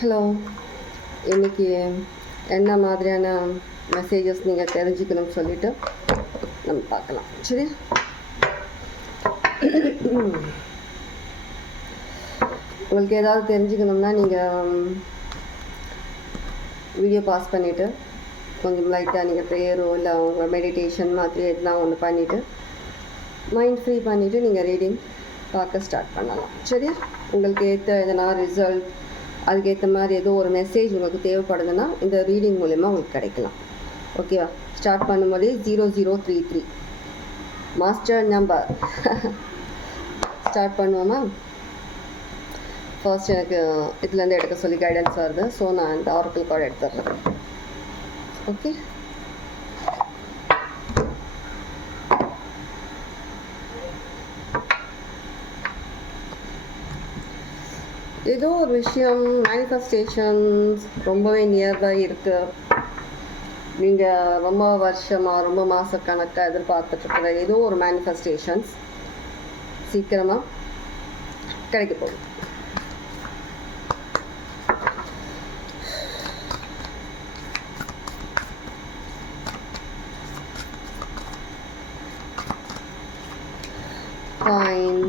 Hello, இன்றைக்கி என்ன மாதிரியான மெசேஜஸ் நீங்கள் தெரிஞ்சுக்கணும்னு சொல்லிவிட்டு நம்ம பார்க்கலாம். சரி, உங்களுக்கு ஏதாவது தெரிஞ்சுக்கணும்னா நீங்கள் வீடியோ பாஸ் பண்ணிவிட்டு கொஞ்சம் லைட்டாக நீங்கள் ப்ரேயரோ இல்லை உங்கள் மெடிடேஷன் மாதிரி எதுனா ஒன்று பண்ணிவிட்டு மைண்ட் ஃப்ரீ பண்ணிவிட்டு நீங்கள் ரீடிங் பார்க்க ஸ்டார்ட் பண்ணலாம். சரியா, உங்களுக்கு ஏற்ற எதனா ரிசல்ட் அதுக்கேற்ற மாதிரி ஏதோ ஒரு மெசேஜ் உங்களுக்கு தேவைப்படுதுன்னா இந்த ரீடிங் மூலமா உங்களுக்கு கிடைக்கலாம். ஓகேவா? ஸ்டார்ட் பண்ணும்போது 0033 மாஸ்டர் நம்பர். ஸ்டார்ட் பண்ணுவோமா? ஃபர்ஸ்ட் எனக்கு இதுலேருந்து எடுக்க சொல்லி கைடன்ஸ் வருது. ஸோ நான் இந்த ஆரக்கிள் கார்டு எடுத்துடுறேன். ஓகே, ஏதோ ஒரு விஷயம் மேனிஃபெஸ்டேஷன்ஸ் ரொம்பவே நியர்பாக இருக்குது. நீங்கள் ரொம்ப வருஷமாக ரொம்ப மாதக்கணக்காக எதிர்பார்த்துட்ருக்குற ஏதோ ஒரு மேனிஃபெஸ்டேஷன்ஸ் சீக்கிரமாக கிடைக்க போகுது. Fine.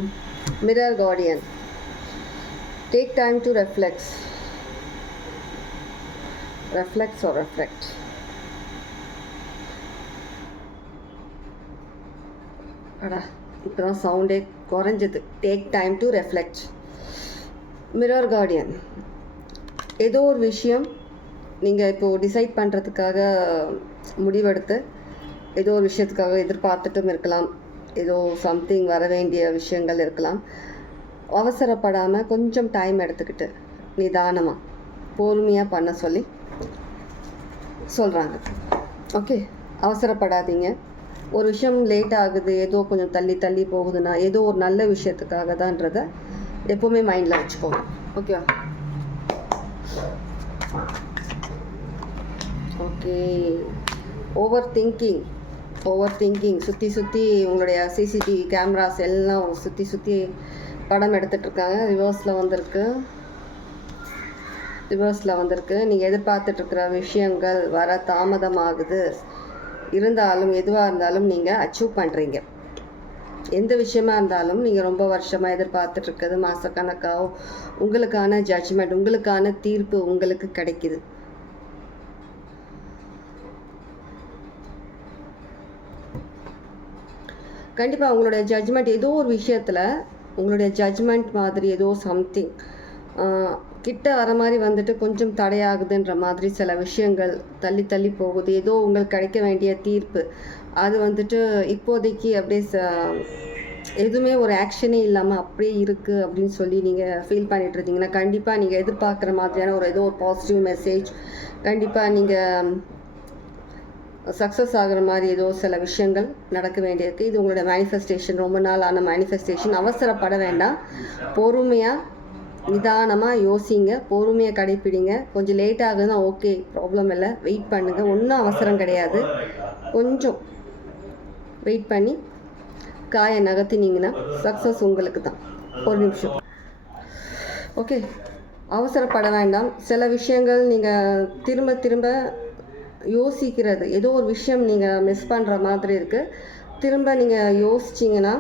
Mirror Guardian. Take time to reflect or reflect. இப்போதான் சவுண்டே குறைஞ்சது. Take time to reflect. Mirror Guardian, ஏதோ ஒரு விஷயம் நீங்கள் இப்போது டிசைட் பண்ணுறதுக்காக முடிவெடுத்து ஏதோ ஒரு விஷயத்துக்காக எதிர்பார்த்துட்டும் இருக்கலாம். ஏதோ சம்திங் வர வேண்டிய விஷயங்கள் இருக்கலாம். அவசரப்படாமல் கொஞ்சம் டைம் எடுத்துக்கிட்டு நிதானமாக பொறுமையாக பண்ண சொல்லி சொல்கிறாங்க. ஓகே, அவசரப்படாதீங்க. ஒரு விஷயம் லேட் ஆகுது, ஏதோ கொஞ்சம் தள்ளி போகுதுன்னா ஏதோ ஒரு நல்ல விஷயத்துக்காக தான்றதை எப்போவுமே மைண்டில் வச்சுக்கோங்க. ஓகேவா? ஓகே, ஓவர் திங்கிங் சுற்றி உங்களுடைய சிசிடிவி கேமராஸ் எல்லாம் சுற்றி படம் எடுத்துகிட்ருக்காங்க. ரிவர்ஸில் வந்திருக்கு. நீங்கள் எதிர்பார்த்துட்ருக்கிற விஷயங்கள் வர தாமதமாகுது. இருந்தாலும் எதுவாக இருந்தாலும் நீங்கள் அச்சீவ் பண்ணுறீங்க. எந்த விஷயமா இருந்தாலும் நீங்கள் ரொம்ப வருஷமாக எதிர்பார்த்துட்ருக்கிறது மாதக்கணக்காக உங்களுக்கான ஜட்ஜ்மெண்ட், உங்களுக்கான தீர்ப்பு உங்களுக்கு கிடைக்கிது. கண்டிப்பாக உங்களுடைய ஜட்ஜ்மெண்ட் ஏதோ ஒரு விஷயத்தில் உங்களுடைய ஜட்ஜ்மெண்ட் மாதிரி ஏதோ சம்திங் கிட்ட வர மாதிரி வந்துட்டு கொஞ்சம் தடையாகுதுன்ற மாதிரி சில விஷயங்கள் தள்ளி போகுது. ஏதோ உங்களுக்கு கிடைக்க வேண்டிய தீர்ப்பு அது வந்துட்டு இப்போதைக்கு அப்படியே எதுவுமே ஒரு ஆக்ஷனே இல்லாமல் அப்படியே இருக்குது அப்படின்னு சொல்லி நீங்கள் ஃபீல் பண்ணிட்டு இருந்தீங்கன்னா கண்டிப்பாக நீங்கள் எதிர்பார்க்குற மாதிரியான ஏதோ ஒரு பாசிட்டிவ் மெசேஜ் கண்டிப்பாக நீங்கள் சக்ஸஸ் ஆகிற மாதிரி ஏதோ சில விஷயங்கள் நடக்க வேண்டியிருக்கு. இது உங்களோட மேனிஃபெஸ்டேஷன், ரொம்ப நாள் ஆன மேனிஃபெஸ்டேஷன். அவசரப்பட வேண்டாம், பொறுமையாக நிதானமாக யோசிங்க, பொறுமையாக கடைப்பிடிங்க. கொஞ்சம் லேட் ஆகுதுன்னா ஓகே, ப்ராப்ளம் இல்லை, வெயிட் பண்ணுங்கள். ஒன்றும் அவசரம் கிடையாது. கொஞ்சம் வெயிட் பண்ணி காயை நகர்த்தினீங்கன்னா சக்ஸஸ் உங்களுக்கு தான். ஒரு நிமிஷம். ஓகே, அவசரப்பட வேண்டாம். சில விஷயங்கள் நீங்கள் திரும்ப யோசிக்கிறது, ஏதோ ஒரு விஷயம் நீங்கள் மிஸ் பண்ணுற மாதிரி இருக்குது. திரும்ப நீங்கள் யோசிச்சிங்கன்னா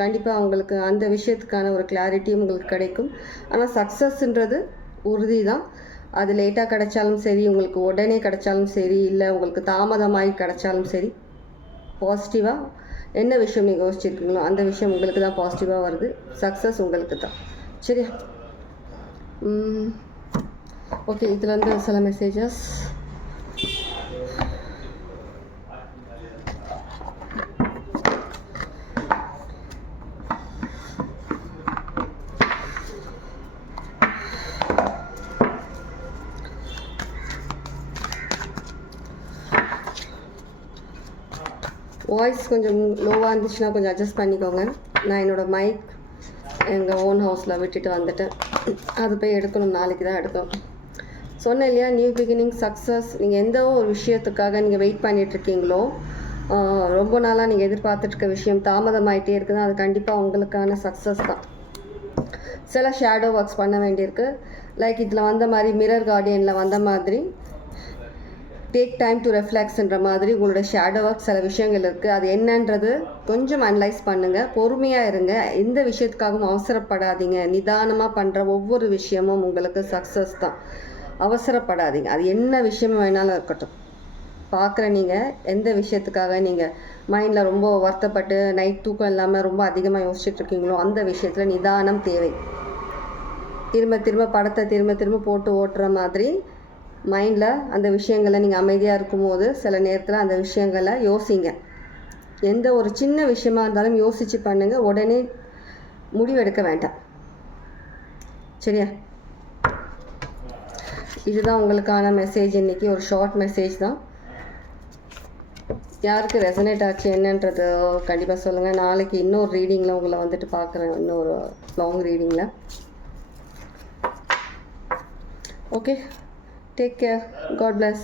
கண்டிப்பாக உங்களுக்கு அந்த விஷயத்துக்கான ஒரு கிளாரிட்டியும் உங்களுக்கு கிடைக்கும். ஆனால் சக்ஸஸ்ன்றது உறுதி தான். அது லேட்டாக கிடைச்சாலும் சரி, உங்களுக்கு உடனே கிடைச்சாலும் சரி, இல்லை உங்களுக்கு தாமதமாகி கிடைச்சாலும் சரி, பாசிட்டிவாக என்ன விஷயம் நீங்கள் யோசிச்சிருக்கீங்களோ அந்த விஷயம் உங்களுக்கு தான் பாசிட்டிவாக வருது. சக்ஸஸ் உங்களுக்கு தான். சரியா? ஓகே, இதுலேருந்து சில மெசேஜஸ். வாய்ஸ் கொஞ்சம் லோவாக இருந்துச்சுன்னா கொஞ்சம் அட்ஜஸ்ட் பண்ணிக்கோங்க. நான் என்னோடய மைக் எங்கள் ஓன் ஹவுஸில் விட்டுட்டு வந்துட்டேன். அது போய் எடுக்கணும், நாளைக்கு தான் எடுக்கணும். சொன்னேன் இல்லையா, நியூ பிகினிங், சக்ஸஸ். நீங்கள் எந்த ஒரு விஷயத்துக்காக நீங்கள் வெயிட் பண்ணிகிட்ருக்கீங்களோ, ரொம்ப நாளாக நீங்கள் எதிர்பார்த்துட்ருக்க விஷயம் தாமதமாயிட்டே இருக்குதுன்னா அது கண்டிப்பாக உங்களுக்கான சக்ஸஸ் தான். சில ஷேடோ ஒர்க்ஸ் பண்ண வேண்டியிருக்கு. லைக் இதில் வந்த மாதிரி மிரர் கார்டியனில் வந்த மாதிரி டேக் டைம் டு ரெஃப்ளெக்ஸ்ன்ற மாதிரி உங்களோட ஷேடோ ஒர்க் சில விஷயங்கள் இருக்குது. அது என்னன்றது கொஞ்சம் அனலைஸ் பண்ணுங்கள், பொறுமையாக இருங்க, எந்த விஷயத்துக்காகவும் அவசரப்படாதீங்க. நிதானமாக பண்ணுற ஒவ்வொரு விஷயமும் உங்களுக்கு சக்ஸஸ் தான். அவசரப்படாதீங்க, அது என்ன விஷயமும் வேணாலும் இருக்கட்டும். பார்க்குற நீங்கள் எந்த விஷயத்துக்காக நீங்கள் மைண்டில் ரொம்ப வருத்தப்பட்டு நைட் தூக்கம் இல்லாமல் ரொம்ப அதிகமாக யோசிச்சுட்ருக்கீங்களோ அந்த விஷயத்தில் நிதானம் தேவை. திரும்ப திரும்ப படத்தை திரும்ப போட்டு ஓட்டுற மாதிரி மைண்டில் அந்த விஷயங்களை நீங்கள் அமைதியாக இருக்கும்போது சில நேரத்தில் அந்த விஷயங்களை யோசிங்க. எந்த ஒரு சின்ன விஷயமா இருந்தாலும் யோசித்து பண்ணுங்கள், உடனே முடிவெடுக்க வேண்டாம். சரியா? இதுதான் உங்களுக்கான மெசேஜ். இன்றைக்கி ஒரு ஷார்ட் மெசேஜ் தான். யாருக்கு ரெசனேட் ஆச்சு என்னன்றது கண்டிப்பாக சொல்லுங்கள். நாளைக்கு இன்னொரு ரீடிங்கில் உங்களை வந்துட்டு பார்க்குறேன், இன்னொரு long ரீடிங்கில். Okay, take care. God bless.